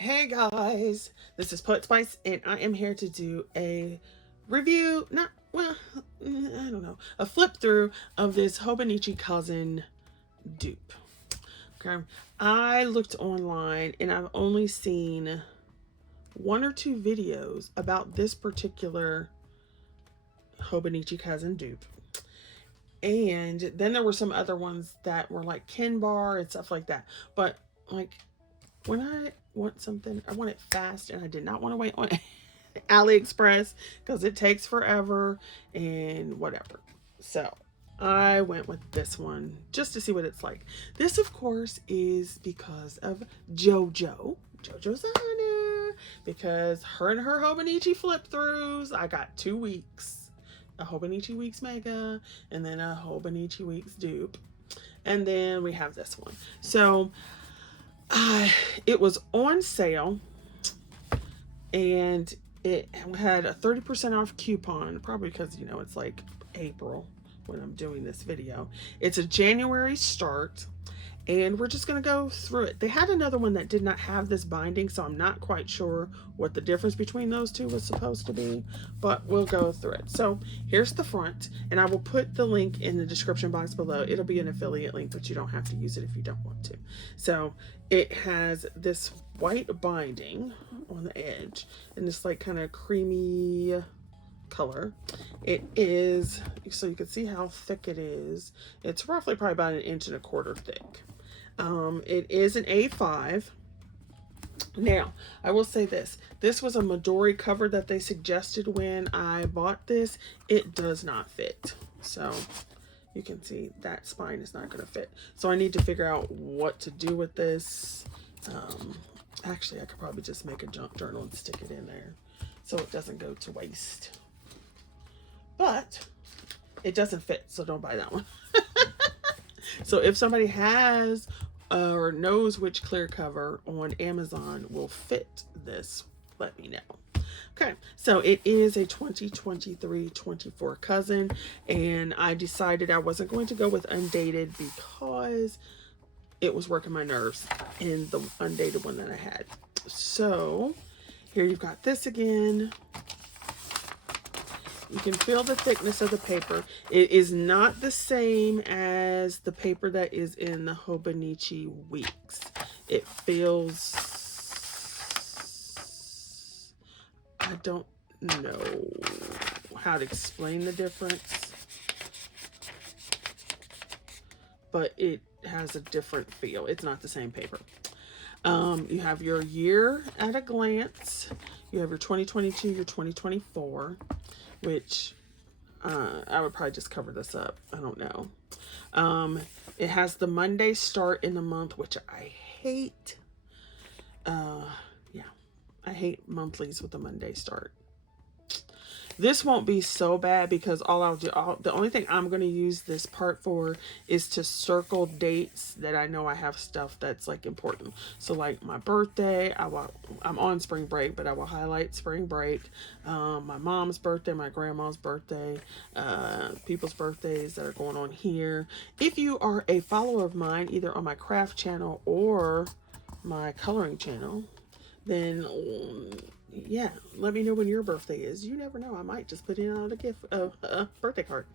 Hey guys, this is Poet Spice, and I am here to do a review, I don't know, a flip through of this Hobonichi cousin dupe. Okay, I looked online and I've only seen one or two videos about this particular Hobonichi cousin dupe. And then there were some other ones that were like Ken Bar and stuff like that. But like when I want something, I want it fast, and I did not want to wait on AliExpress because it takes forever and whatever. So I went with this one just to see what it's like. This, of course, is because of JoJo's Honor, because her and her Hobonichi flip throughs. I got 2 weeks, a Hobonichi Weeks Mega, and then a Hobonichi Weeks dupe, and then we have this one. So it was on sale, and it had a 30% off coupon, probably because, you know, it's like April when I'm doing this video. It's a January start, and we're just going to go through it. They had another one that did not have this binding, so I'm not quite sure what the difference between those two was supposed to be, but we'll go through it. So here's the front, and I will put the link in the description box below. It'll be an affiliate link, but you don't have to use it if you don't want to. So it has this white binding on the edge and this like kind of creamy color. It is, so you can see how thick it is. It's roughly probably about 1.25 inches thick. It is an A5. Now, I will say this. This was a Midori cover that they suggested when I bought this. It does not fit. So you can see that spine is not going to fit. So I need to figure out what to do with this. Actually, I could probably just make a junk journal and stick it in there so it doesn't go to waste. But it doesn't fit, so don't buy that one. So if somebody has or knows which clear cover on Amazon will fit this, let me know. Okay, so it is a 2023-24 cousin, and I decided I wasn't going to go with undated because it was working my nerves in the undated one that I had. So here you've got this again. You can feel the thickness of the paper. It is not the same as the paper that is in the Hobonichi Weeks. It feels, I don't know how to explain the difference, but it has a different feel. It's not the same paper. You have your year at a glance. You have your 2022, your 2024. Which I would probably just cover this up. I don't know. It has the Monday start in the month, which I hate. Yeah, I hate monthlies with the Monday start. This won't be so bad because all I'll do, the only thing I'm going to use this part for is to circle dates that I know I have stuff that's like important. So like my birthday, I'm on spring break, but I will highlight spring break. My mom's birthday, my grandma's birthday, people's birthdays that are going on here. If you are a follower of mine, either on my craft channel or my coloring channel, then yeah, let me know when your birthday is. You never know, I might just put in on a gift, a birthday card.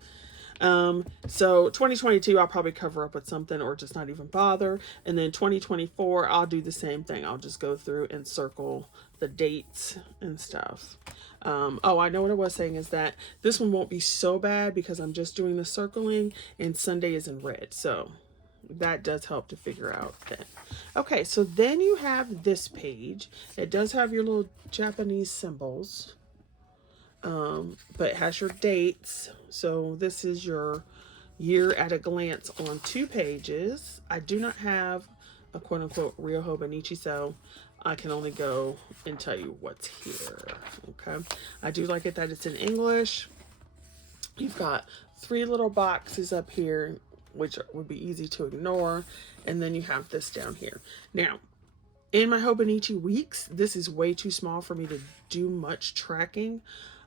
So 2022 I'll probably cover up with something or just not even bother, and then 2024 I'll do the same thing. I'll just go through and circle the dates and stuff. Oh, I know what I was saying is that this one won't be so bad because I'm just doing the circling and Sunday is in red, so that does help to figure out that. Okay, so then you have this page. It does have your little Japanese symbols, but it has your dates. So this is your year at a glance on 2 pages. I do not have a quote-unquote real Hobonichi, so I can only go and tell you what's here. Okay, I do like it that it's in English. You've got 3 little boxes up here, which would be easy to ignore, and then you have this down here. Now, in my Hobonichi Weeks, this is way too small for me to do much tracking,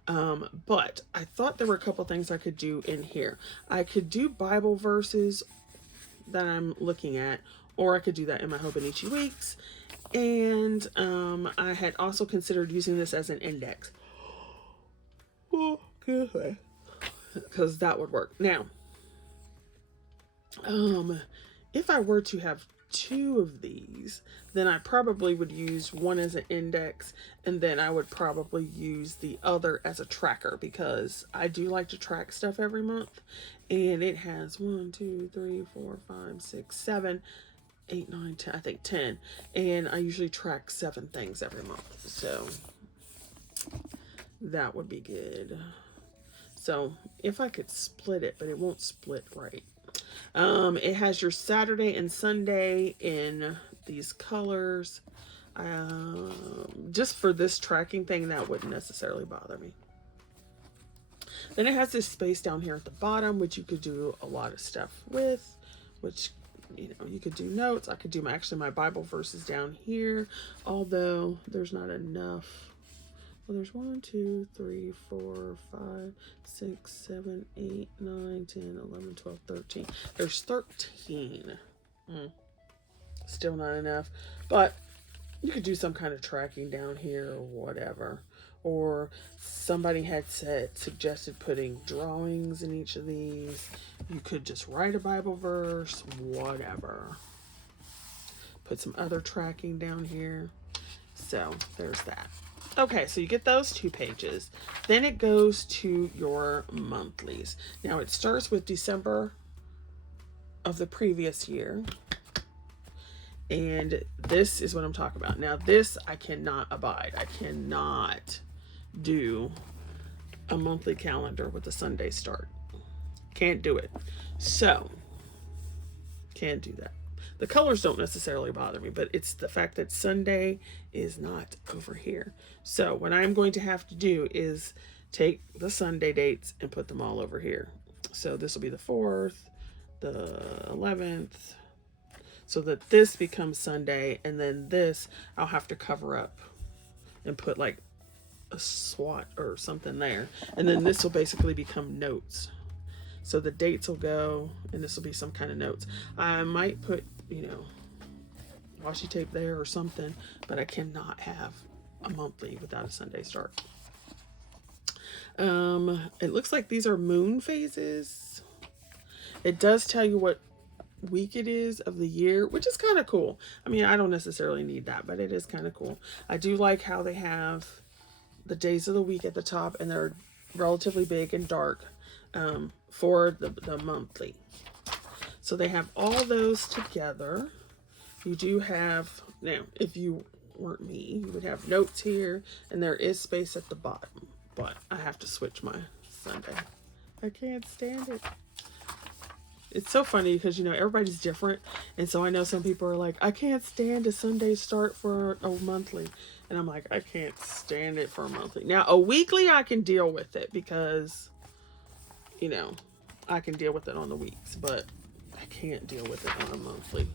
but I thought there were a couple things I could do in here. I could do Bible verses that I'm looking at, or I could do that in my Hobonichi Weeks, And I had also considered using this as an index. Oh, good. Because that would work. Now, if I were to have two of these, then I probably would use one as an index, and then I would probably use the other as a tracker, because I do like to track stuff every month. And it has 1, 2, 3, 4, 5, 6, 7, 8, 9, 10, I think 10. And I usually track 7 things every month. So that would be good. So if I could split it, but it won't split right. It has your Saturday and Sunday in these colors. Just for this tracking thing, that wouldn't necessarily bother me. Then it has this space down here at the bottom, which you could do a lot of stuff with, which, you know, you could do notes. I could do my Bible verses down here, although there's not enough. Well, there's 1, 2, 3, 4, 5, 6, 7, 8, 9, 10, 11, 12, 13. There's 13. Still not enough. But you could do some kind of tracking down here or whatever. Or somebody had suggested putting drawings in each of these. You could just write a Bible verse, whatever. Put some other tracking down here. So there's that. Okay, so you get those 2 pages. Then it goes to your monthlies. Now it starts with December of the previous year. And this is what I'm talking about. Now this I cannot abide. I cannot do a monthly calendar with a Sunday start. Can't do it. So, can't do that. The colors don't necessarily bother me, but it's the fact that Sunday is not over here. So what I'm going to have to do is take the Sunday dates and put them all over here. So this will be the 4th, the 11th, so that this becomes Sunday, and then this I'll have to cover up and put like a SWAT or something there. And then this will basically become notes. So the dates will go, and this will be some kind of notes. I might put, you know, washi tape there or something, but I cannot have a monthly without a Sunday start. It looks like these are moon phases. It does tell you what week it is of the year, which is kind of cool. I mean, I don't necessarily need that, but it is kind of cool. I do like how they have the days of the week at the top, and they're relatively big and dark for the monthly. So they have all those together. You do have, now if you weren't me, you would have notes here, and there is space at the bottom, but I have to switch my Sunday. I can't stand it. It's so funny because, you know, everybody's different. And so I know some people are like, I can't stand a Sunday start for a monthly. And I'm like, I can't stand it for a monthly. Now, a weekly, I can deal with it because, you know, I can deal with it on the weeks. But I can't deal with it on a monthly.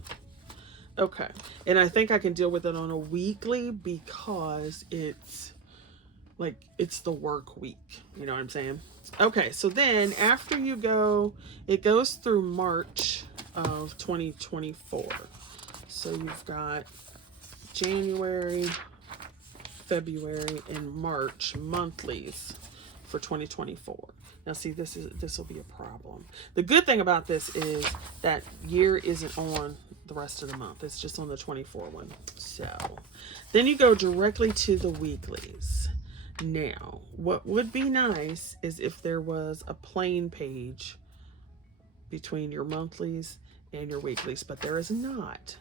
Okay. And I think I can deal with it on a weekly because it's like, it's the work week. You know what I'm saying? Okay, so then after you go, it goes through March of 2024. So you've got January, February, and March monthlies for 2024. Now see, this will be a problem. The good thing about this is that year isn't on the rest of the month. It's just on the 24 one. So then you go directly to the weeklies. Now, what would be nice is if there was a plain page between your monthlies and your weeklies, but there is not.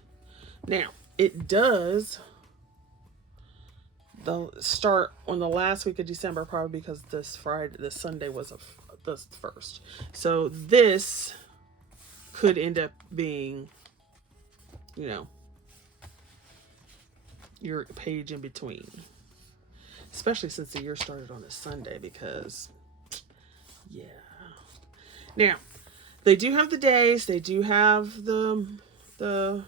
Now, it does start on the last week of December, probably because this Sunday was the 1st. So this could end up being, you know, your page in between. Especially since the year started on a Sunday, because, yeah. Now, they do have the days. They do have the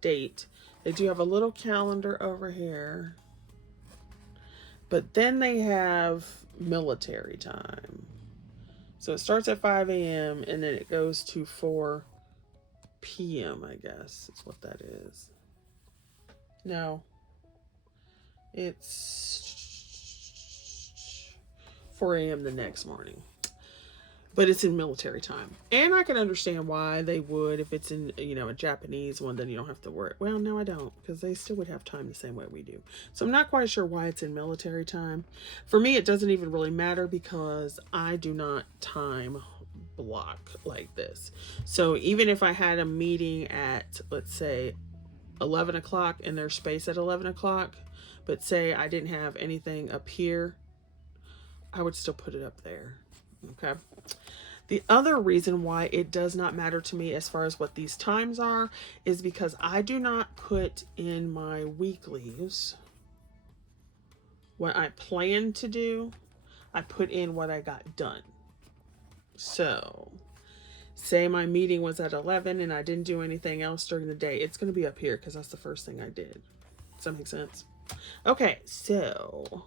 date. They do have a little calendar over here. But then they have military time. So it starts at 5 a.m. and then it goes to 4 p.m., I guess is what that is. No, it's 4 a.m. the next morning. But it's in military time. And I can understand why they would. If it's in, you know, a Japanese one, then you don't have to worry. Well, no, I don't, because they still would have time the same way we do. So I'm not quite sure why it's in military time. For me, it doesn't even really matter because I do not time block like this. So even if I had a meeting at, let's say, 11 o'clock and there's space at 11 o'clock, but say I didn't have anything up here, I would still put it up there. Okay. The other reason why it does not matter to me as far as what these times are is because I do not put in my weeklies what I plan to do. I put in what I got done. So say my meeting was at 11 and I didn't do anything else during the day. It's going to be up here because that's the first thing I did. Does that make sense? Okay, so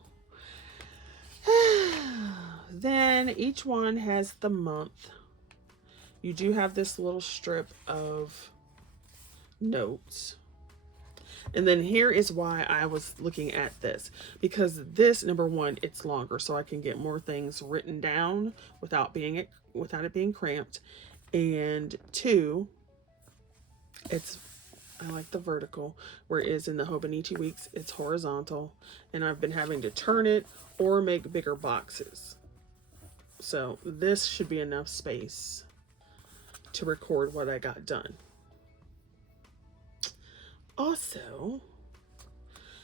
then each one has the month. You do have this little strip of notes. And then here is why I was looking at this. Because this, number one, it's longer, so I can get more things written down without it being cramped. And two, I like the vertical, whereas in the Hobonichi weeks, it's horizontal. And I've been having to turn it or make bigger boxes. So this should be enough space to record what I got done. Also,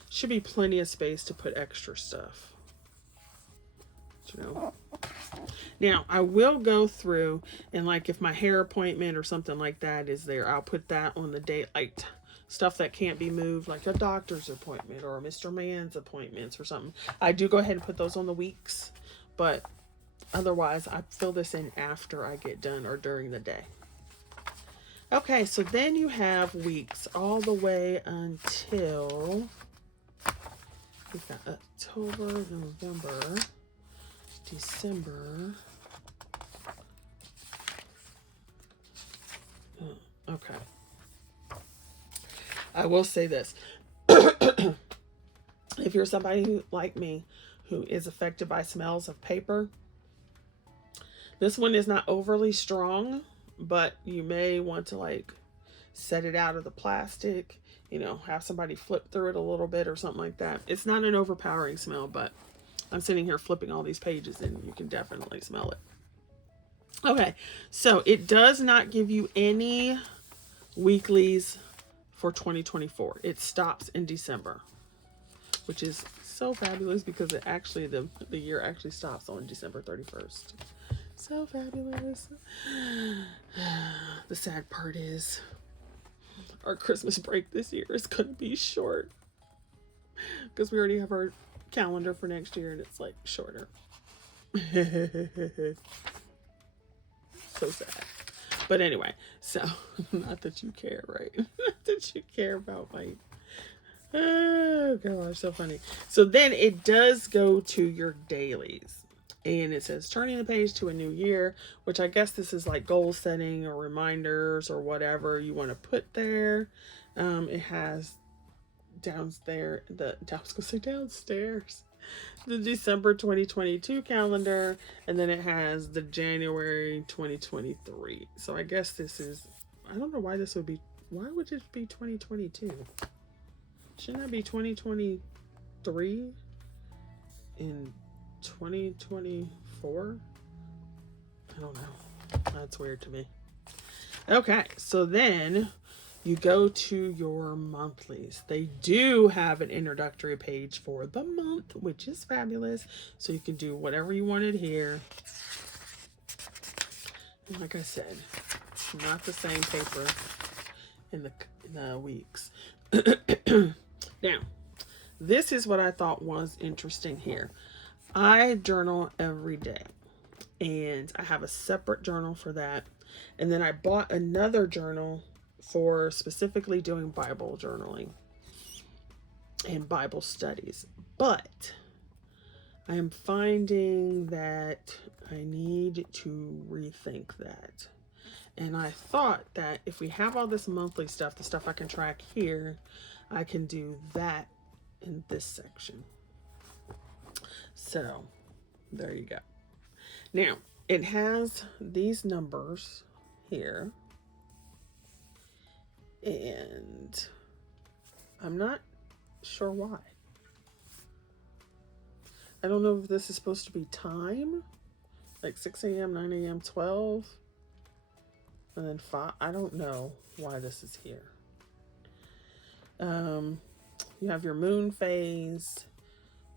should be plenty of space to put extra stuff. You know. Now, I will go through and, like, if my hair appointment or something like that is there, I'll put that on the date, like stuff that can't be moved, like a doctor's appointment or a Mr. Man's appointments or something. I do go ahead and put those on the weeks, but otherwise I fill this in after I get done or during the day. Okay, so then you have weeks all the way until we've got October, November, December. Okay. I will say this. If you're somebody who, like me, who is affected by smells of paper, this one is not overly strong, but you may want to, like, set it out of the plastic, you know, have somebody flip through it a little bit or something like that. It's not an overpowering smell, but I'm sitting here flipping all these pages and you can definitely smell it. Okay, so it does not give you any weeklies for 2024. It stops in December, which is so fabulous because it actually, the year actually stops on December 31st. So fabulous. The sad part is our Christmas break this year is going to be short because we already have our calendar for next year and it's like shorter. So sad. But anyway, so not that you care, right? Not that you care about my, oh gosh, so funny. So then it does go to your dailies. And it says turning the page to a new year, which I guess this is like goal setting or reminders or whatever you want to put there. It has downstairs, the December 2022 calendar, and then it has the January 2023. So I guess this is, I don't know why this would be, why would it be 2022? Shouldn't that be 2023 in 2024? I don't know. That's weird to me. Okay, so then you go to your monthlies. They do have an introductory page for the month, which is fabulous. So you can do whatever you wanted here. And like I said, not the same paper in the weeks. Now, this is what I thought was interesting here. I journal every day, and I have a separate journal for that. And then I bought another journal for specifically doing Bible journaling and Bible studies. But I am finding that I need to rethink that. And I thought that if we have all this monthly stuff, the stuff I can track here, I can do that in this section. So there you go. Now it has these numbers here, and I'm not sure why. I don't know if this is supposed to be time, like 6 a.m., 9 a.m., 12, and then 5. I don't know why this is here. You have your moon phase,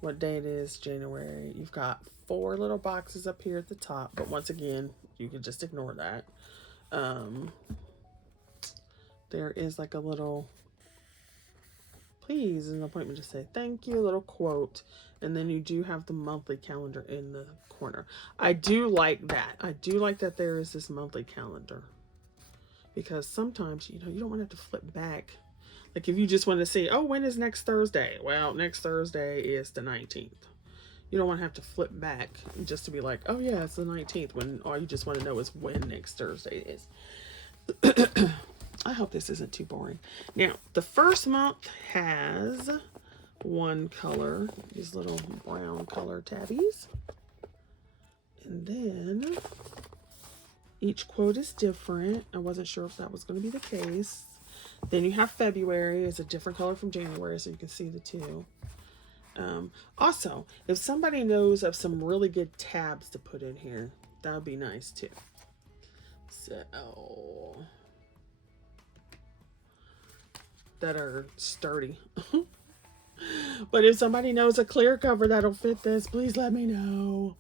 what day it is, January. You've got 4 little boxes up here at the top, but once again, you can just ignore that. There is like a little please an appointment to say thank you, little quote, and then you do have the monthly calendar in the corner. I do like that. I do like that there is this monthly calendar, because sometimes, you know, you don't want to have to flip back. Like if you just want to say, oh, when is next Thursday? Well, next Thursday is the 19th. You don't want to have to flip back just to be like, oh yeah, it's the 19th, when all you just want to know is when next Thursday is. I hope this isn't too boring. Now, the first month has one color, these little brown color tabbies. And then each quote is different. I wasn't sure if that was going to be the case. Then you have February. It's a different color from January, so you can see the two. Also, if somebody knows of some really good tabs to put in here, that would be nice too. So, that are sturdy. But if somebody knows a clear cover that'll fit this, please let me know.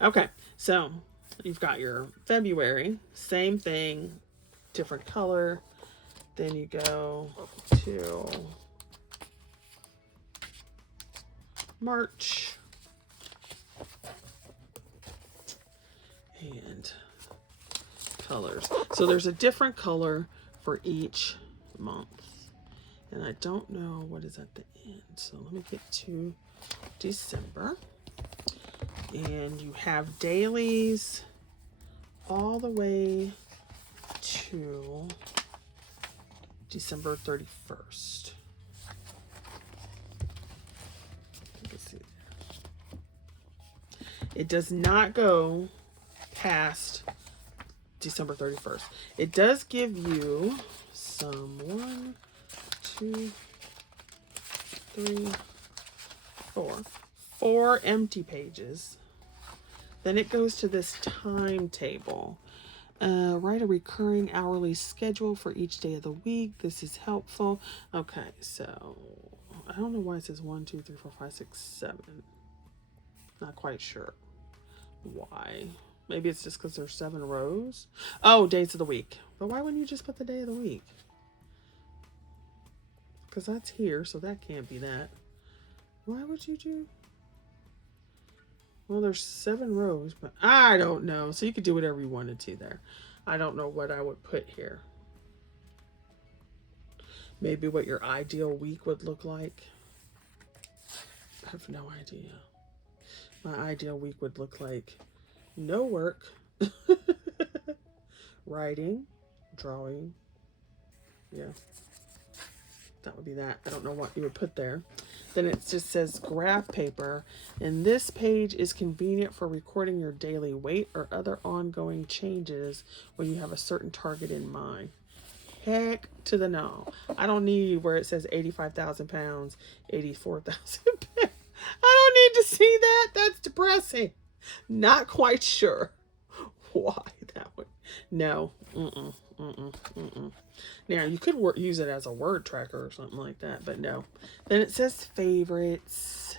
Okay, so you've got your February, same thing, different color. Then you go to March, and colors. So there's a different color for each month. And I don't know what is at the end. So let me get to December. And you have dailies all the way to December 31st. Let's see. It does not go past December 31st. It does give you some 1, 2, 3, 4 empty pages. Then it goes to this timetable. Write a recurring hourly schedule for each day of the week. This is helpful. Okay, so I don't know why it says 1, 2, 3, 4, 5, 6, 7. Not quite sure why. Maybe it's just because there's 7 rows. Oh, days of the week. But why wouldn't you just put the day of the week? Because that's here, so that can't be that. Why would you do? Well, there's 7 rows, but I don't know. So you could do whatever you wanted to there. I don't know what I would put here. Maybe what your ideal week would look like. I have no idea. My ideal week would look like no work, writing, drawing. Yeah, that would be that. I don't know what you would put there. Then it just says graph paper, and this page is convenient for recording your daily weight or other ongoing changes when you have a certain target in mind. Heck to the no. I don't need where it says 85,000 pounds, 84,000 pounds. I don't need to see that. That's depressing. Not quite sure why that would. No. Now, you could use it as a word tracker or something like that, but no. Then it says favorites.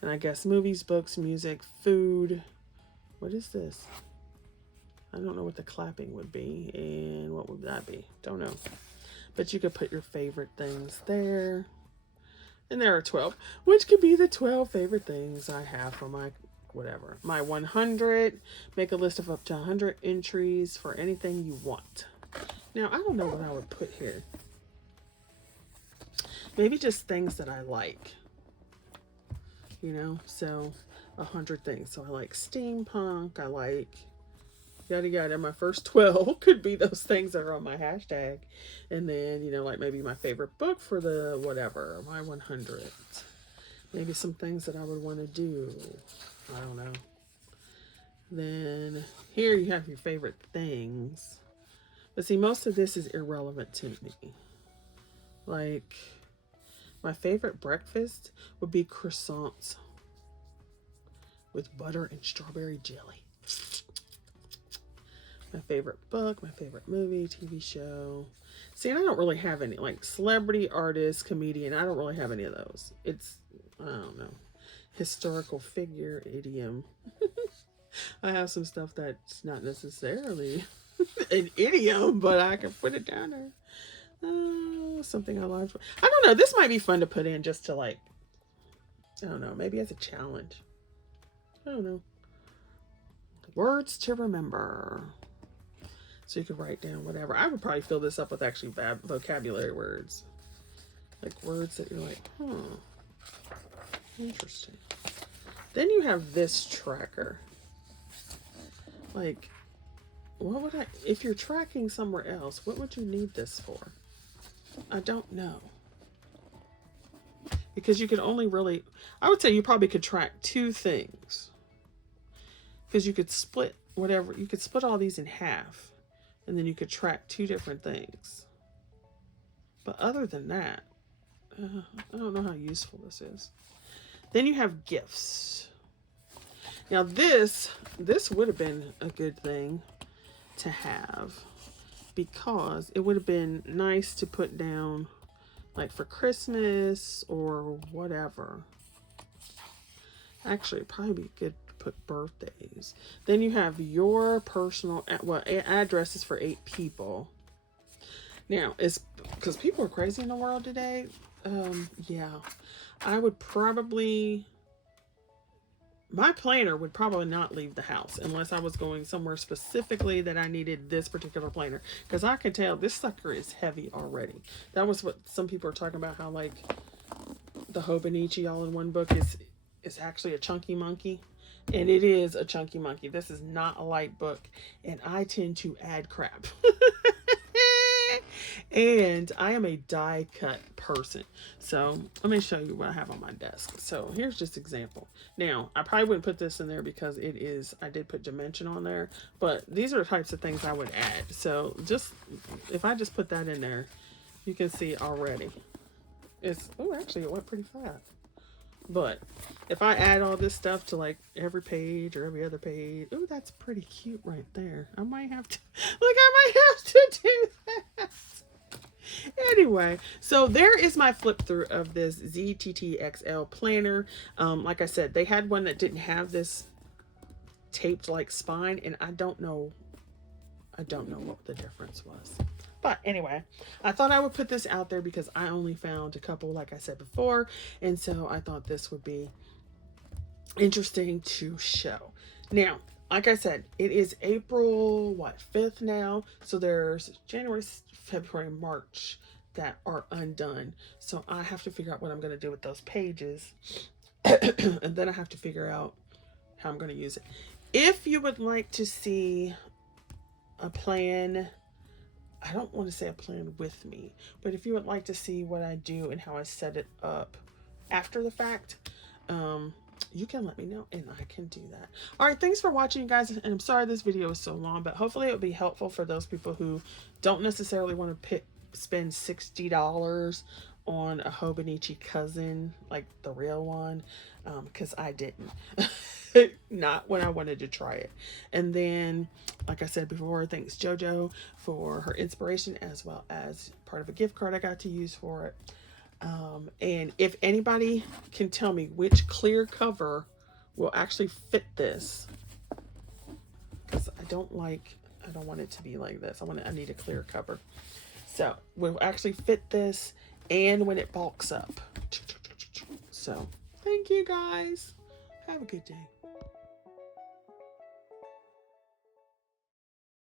And I guess movies, books, music, food. What is this? I don't know what the clapping would be. And what would that be? Don't know. But you could put your favorite things there. And there are 12, which could be the 12 favorite things I have for my whatever. My 100. Make a list of up to 100 entries for anything you want. Now, I don't know what I would put here. Maybe just things that I like. You know, so 100 things. So I like steampunk. I like yada yada. My first 12 could be those things that are on my hashtag. And then, you know, like maybe my favorite book for the whatever, my 100. Maybe some things that I would want to do. I don't know. Then here you have your favorite things. But see, most of this is irrelevant to me. Like, my favorite breakfast would be croissants with butter and strawberry jelly. My favorite book, my favorite movie, TV show. See, and I don't really have any, like celebrity, artist, comedian. I don't really have any of those. It's, I don't know, historical figure, idiom. I have some stuff that's not necessarily an idiom, but I can put it down there. Something I like. I don't know. This might be fun to put in just to like, I don't know, maybe as a challenge. I don't know. Words to remember. So you could write down whatever. I would probably fill this up with actually vocabulary words. Like words that you're like, interesting. Then you have this tracker. Like, what would I, if you're tracking somewhere else, what would you need this for? I don't know. Because you could only really, I would say you probably could track 2 things. Because you could split whatever, you could split all these in half. And then you could track 2 different things. But other than that, I don't know how useful this is. Then you have gifts. Now this would have been a good thing to have, because it would have been nice to put down like for Christmas or whatever. Actually, it'd probably be good to put birthdays. Then you have your personal, well, addresses for 8 people. Now, it's because people are crazy in the world today. Yeah, I would probably, my planner would probably not leave the house unless I was going somewhere specifically that I needed this particular planner. Because I can tell this sucker is heavy already. That was what some people are talking about, how like the Hobonichi all-in-one book is actually a chunky monkey. And it is a chunky monkey. This is not a light book. And I tend to add crap. And I am a die cut person. So let me show you what I have on my desk. So here's just example. Now, I probably wouldn't put this in there because it is, I did put dimension on there, but these are the types of things I would add. So just, if I just put that in there, you can see already. It's, oh, actually it went pretty fast. But if I add all this stuff to like every page or every other page, oh, that's pretty cute right there. I might have to, look, I might have to do that. Anyway, so there is my flip through of this ZTTXL planner. Like I said, they had one that didn't have this taped like spine, and I don't know what the difference was. But anyway, I thought I would put this out there because I only found a couple, like I said before, and so I thought this would be interesting to show. Now, like I said, it is April, what, 5th now? So there's January, February, March that are undone. So I have to figure out what I'm going to do with those pages. And then I have to figure out how I'm going to use it. If you would like to see a plan, I don't want to say a plan with me, but if you would like to see what I do and how I set it up after the fact, you can let me know and I can do that. All right, thanks for watching, you guys, and I'm sorry this video is so long, but hopefully it'll be helpful for those people who don't necessarily want to spend $60 on a Hobonichi cousin, like the real one, because I didn't. Not when I wanted to try it. And then, like I said before, thanks JoJo for her inspiration, as well as part of a gift card I got to use for it. And if anybody can tell me which clear cover will actually fit this, because I don't want it to be like this. I need a clear cover. So will actually fit this and when it bulks up. So thank you guys. Have a good day.